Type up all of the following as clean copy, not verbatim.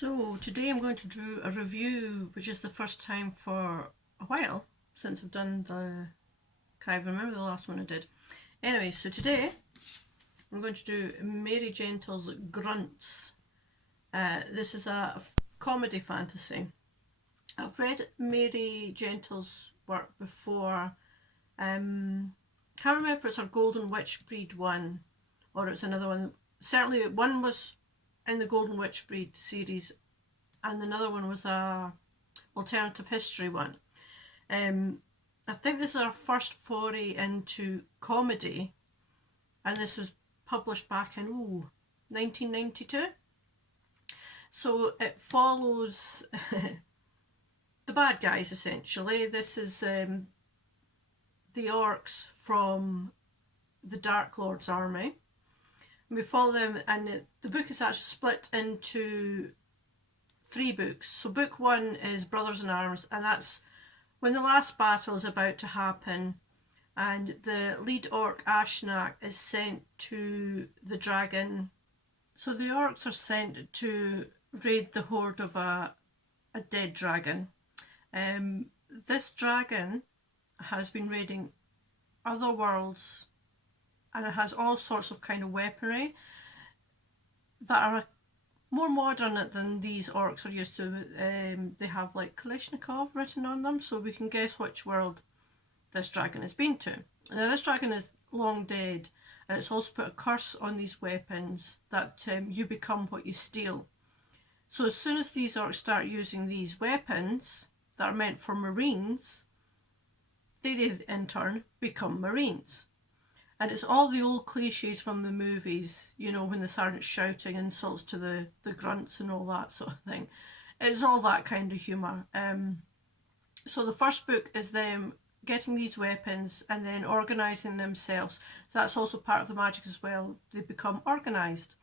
So today I'm going to do a review, which is the first time for a while since I've done can't even remember the last one I did. Anyway, so today I'm going to do Mary Gentle's Grunts. This is a comedy fantasy. I've read Mary Gentle's work before. Can't remember if it's her Golden Witch Breed one or it's another one. Certainly one was in the Golden Witch Breed series and another one was a alternative history one. I think this is our first foray into comedy, and this was published back in 1992. So it follows the bad guys essentially. This is the orcs from the Dark Lord's army. And we follow them, and the book is actually split into 3 books. So book 1 is Brothers in Arms, and that's when the last battle is about to happen, and the lead orc Ashnak is sent to the dragon. So the orcs are sent to raid the hoard of a dead dragon. This dragon has been raiding other worlds, and it has all sorts of kind of weaponry that are more modern than these orcs are used to. They have like Kalashnikov written on them, so we can guess which world this dragon has been to. Now this dragon is long dead, and it's also put a curse on these weapons that you become what you steal. So as soon as these orcs start using these weapons that are meant for marines, they in turn become marines. And it's all the old cliches from the movies, you know, when the sergeant's shouting insults to the grunts and all that sort of thing. It's all that kind of humour. So the first book is them getting these weapons and then organising themselves. So that's also part of the magic as well. They become organised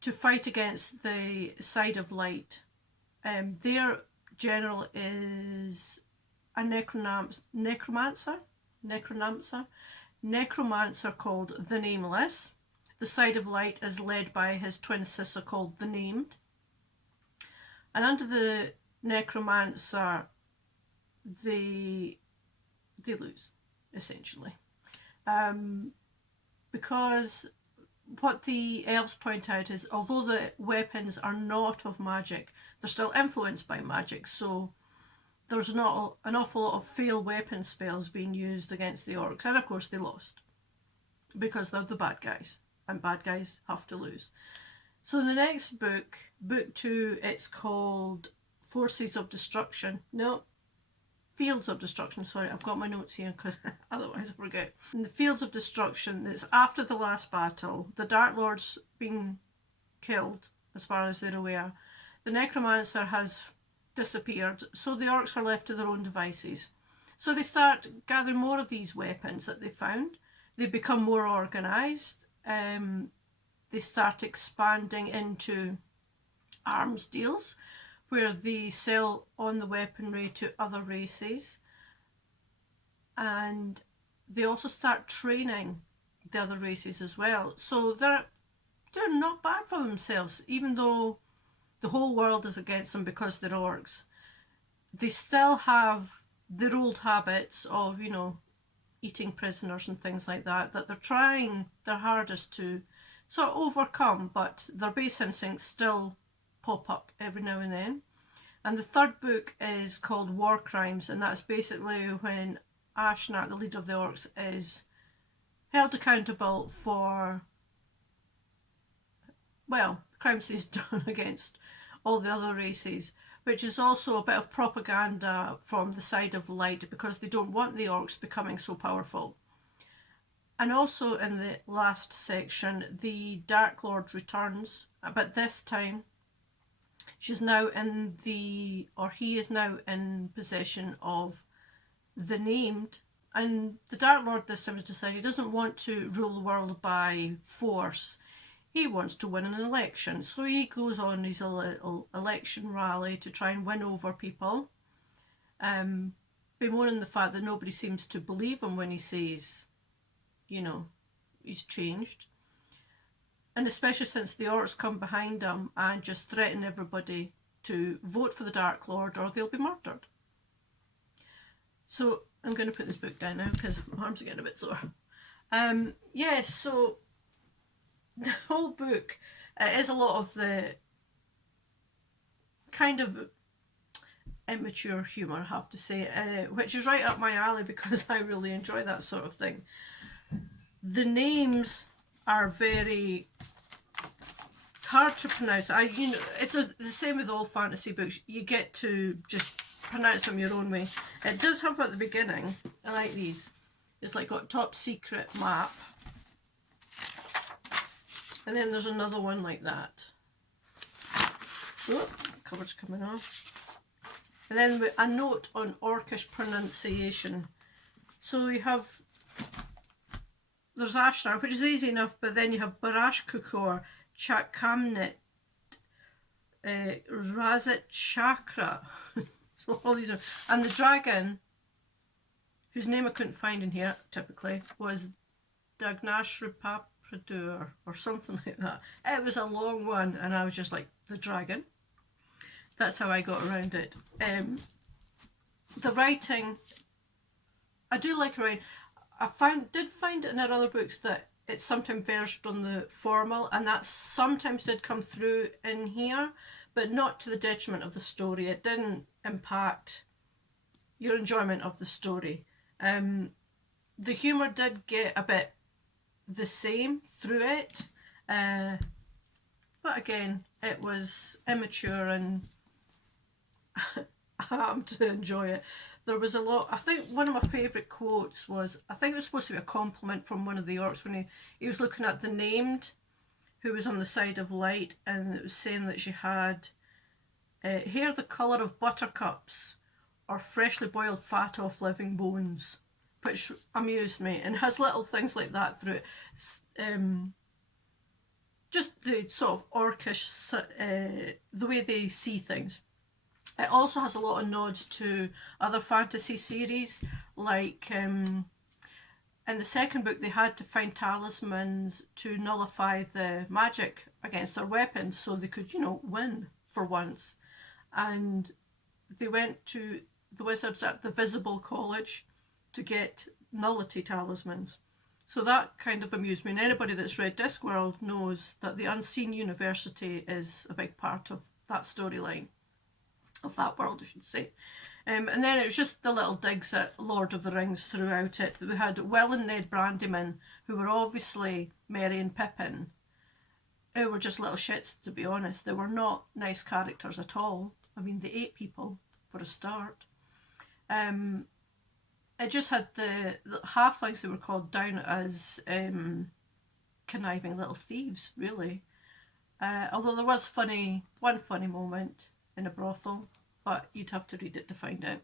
to fight against the side of light. Their general is a necromancer called the Nameless. The side of light is led by his twin sister called the Named. And under the necromancer, they lose, essentially. Because what the elves point out is, although the weapons are not of magic, they're still influenced by magic, so there's not an awful lot of fail weapon spells being used against the orcs. And of course they lost, because they're the bad guys, and bad guys have to lose. So in the next book, book 2, it's called Forces of Destruction. No, Fields of Destruction, sorry, I've got my notes here because otherwise I forget. In the Fields of Destruction, it's after the last battle. The Dark Lord's been killed, as far as they're aware. The Necromancer has disappeared, so the orcs are left to their own devices. So they start gathering more of these weapons that they found. They become more organised. They start expanding into arms deals, where they sell on the weaponry to other races, and they also start training the other races as well. So they're not bad for themselves, even though the whole world is against them because they're orcs. They still have their old habits of, you know, eating prisoners and things like that they're trying their hardest to sort of overcome, but their base instincts still pop up every now and then. And the third book is called War Crimes, and that's basically when Ashnak, the leader of the orcs, is held accountable for, well, crimes he's done against all the other races, which is also a bit of propaganda from the side of light because they don't want the orcs becoming so powerful. And also in the last section, the Dark Lord returns, but this time he is now in possession of the Named. And the Dark Lord this time has decided he doesn't want to rule the world by force. He wants to win an election, so he goes on his little election rally to try and win over people, bemoaning the fact that nobody seems to believe him when he says, you know, he's changed. and especially since the orcs come behind them and just threaten everybody to vote for the Dark Lord or they'll be murdered. So I'm going to put this book down now because my arms are getting a bit sore. Yes, so the whole book is a lot of the kind of immature humour, I have to say, which is right up my alley because I really enjoy that sort of thing. The names are very... it's hard to pronounce. It's the same with all fantasy books. You get to just pronounce them your own way. It does have at the beginning, I like these, it's like got top secret map. And then there's another one like that. Oh, cover's coming off. And then a note on Orcish pronunciation. So you have, there's Ashnar, which is easy enough, but then you have Barash Kukor, Chakamnit, Razit Chakra. So all these are, and the dragon, whose name I couldn't find in here typically, was Dagnash Rupapradur or something like that. It was a long one, and I was just like, the dragon. That's how I got around it. The writing, I do like writing. Did find in our other books that it's sometimes verged on the formal, and that sometimes did come through in here, but not to the detriment of the story. It didn't impact your enjoyment of the story. The humour did get a bit the same through it, but again, it was immature and I happened to enjoy it. There was a lot, I think one of my favourite quotes was, I think it was supposed to be a compliment from one of the orcs when he was looking at the named who was on the side of light, and it was saying that she had hair the colour of buttercups or freshly boiled fat off living bones, which amused me, and has little things like that through it. Just the sort of orcish, the way they see things. It also has a lot of nods to other fantasy series, like in the second book they had to find talismans to nullify the magic against their weapons so they could, win for once. And they went to the wizards at the Visible College to get nullity talismans. So that kind of amused me. And anybody that's read Discworld knows that the Unseen University is a big part of that storyline. Of that world, I should say. And then it was just the little digs at Lord of the Rings throughout it. We had Will and Ned Brandyman, who were obviously Merry and Pippin, who were just little shits, to be honest. They were not nice characters at all. I mean, they ate people, for a start. It just had the halflings, they were called, down as conniving little thieves, really. Although there was one funny moment in a brothel, but you'd have to read it to find out.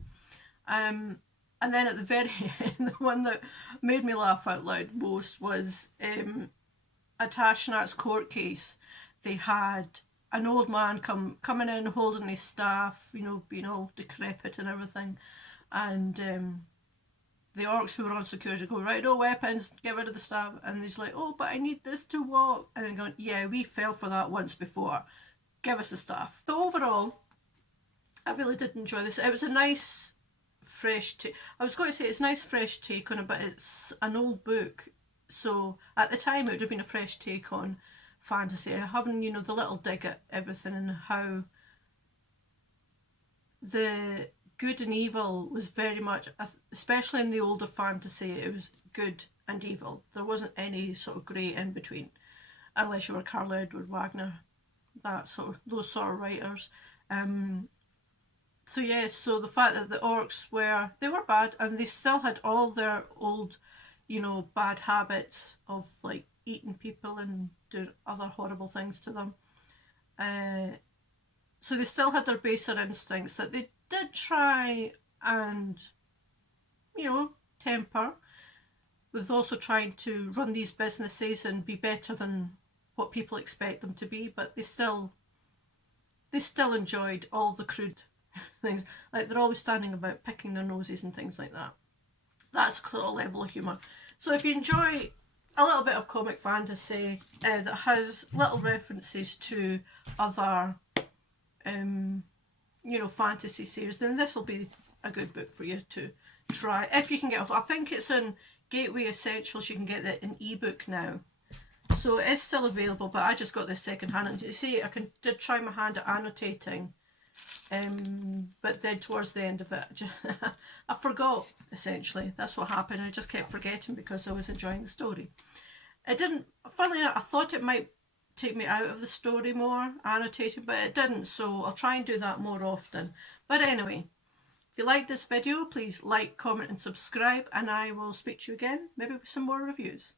And then at the very end, the one that made me laugh out loud most was at Ashnar's court case. They had an old man coming in holding his staff, being all decrepit and everything, and the orcs who were on security go, right, no weapons, get rid of the staff, and he's like, oh, but I need this to walk, and then going, yeah, we fell for that once before, give us the staff. But overall, I really did enjoy this. It was a nice fresh take. I was going to say it's a nice fresh take on it, but it's an old book, so at the time it would have been a fresh take on fantasy, having the little dig at everything and how the good and evil was very much, especially in the older fantasy, it was good and evil. There wasn't any sort of grey in between, unless you were Karl Edward Wagner, those sort of writers. So yeah, so the fact that the orcs were bad, and they still had all their old, bad habits of like eating people and doing other horrible things to them. So they still had their baser instincts that they did try and, temper, with also trying to run these businesses and be better than what people expect them to be, but they still enjoyed all the crude things, like they're always standing about picking their noses and things like that. That's a level of humour. So if you enjoy a little bit of comic fantasy that has little references to other, fantasy series, then this will be a good book for you to try if you can get it. I think it's in Gateway Essentials. You can get it in ebook now, so it is still available. But I just got this second hand, and you see, did try my hand at annotating. But then towards the end of it, I forgot, essentially. That's what happened. I just kept forgetting because I was enjoying the story. It didn't, funnily enough, I thought it might take me out of the story more, annotating, but it didn't, so I'll try and do that more often. But anyway, if you like this video, please like, comment and subscribe, and I will speak to you again, maybe with some more reviews.